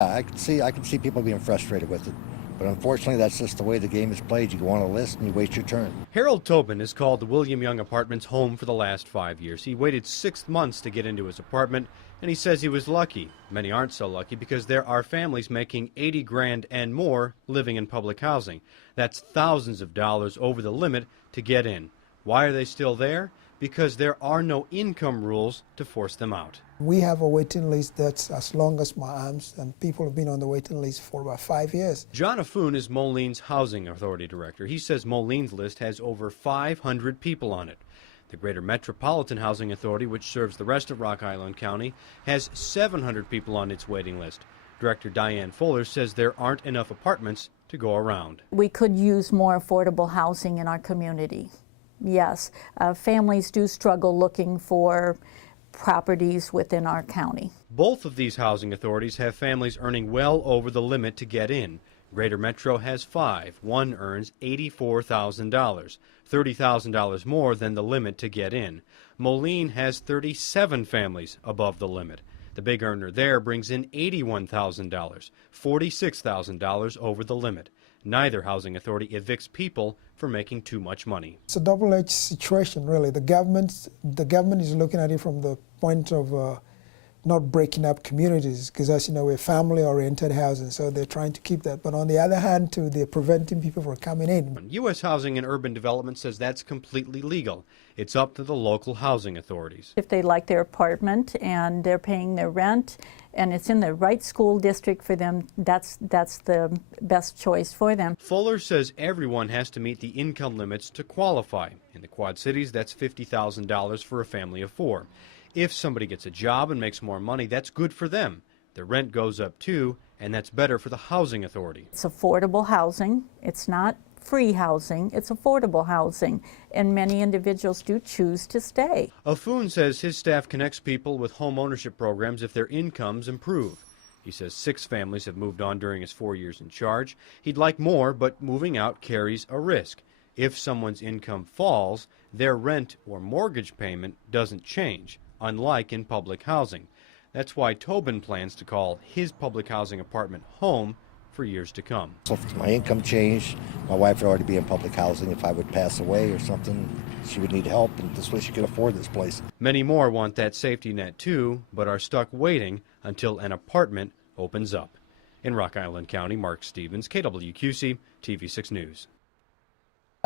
I can see people being frustrated with it. But unfortunately, that's just the way the game is played. You go on a list and you wait your turn. Harold Tobin has called the William Young Apartments home for the last 5 years. He waited 6 months to get into his apartment, and he says he was lucky. Many aren't so lucky because there are families making 80 grand and more living in public housing. That's thousands of dollars over the limit to get in. Why are they still there? Because there are no income rules to force them out. We have a waiting list that's as long as my arms, and people have been on the waiting list for about 5 years. John Affoon is Moline's Housing Authority Director. He says Moline's list has over 500 people on it. The Greater Metropolitan Housing Authority, which serves the rest of Rock Island County, has 700 people on its waiting list. Director Diane Fuller says there aren't enough apartments to go around. We could use more affordable housing in our community. Yes, families do struggle looking for properties within our county. Both of these housing authorities have families earning well over the limit to get in. Greater Metro has 5. One earns $84,000, $30,000 more than the limit to get in. Moline has 37 families above the limit. The big earner there brings in $81,000, $46,000 over the limit. Neither housing authority evicts people for making too much money. It's a double-edged situation, really. The government is looking at it from the point of not breaking up communities, because as you know, we're family-oriented housing, so they're trying to keep that. But on the other hand, too, they're preventing people from coming in. U.S. Housing and Urban Development says that's completely legal. It's up to the local housing authorities. If they like their apartment and they're paying their rent and it's in the right school district for them, that's the best choice for them. Fuller says everyone has to meet the income limits to qualify. In the Quad Cities, that's $50,000 for a family of 4. If somebody gets a job and makes more money, that's good for them. Their rent goes up too, and that's better for the housing authority. It's affordable housing. It's not free housing. It's affordable housing, and many individuals do choose to stay. Affoon says his staff connects people with home ownership programs if their incomes improve. He says 6 families have moved on during his 4 years in charge. He'd like more, but moving out carries a risk. If someone's income falls, their rent or mortgage payment doesn't change, unlike in public housing. That's why Tobin plans to call his public housing apartment home for years to come. So if my income changed, my wife would already be in public housing. If I would pass away or something, she would need help, and this way she could afford this place. Many more want that safety net too, but are stuck waiting until an apartment opens up. In Rock Island County, Mark Stevens, KWQC, TV6 News.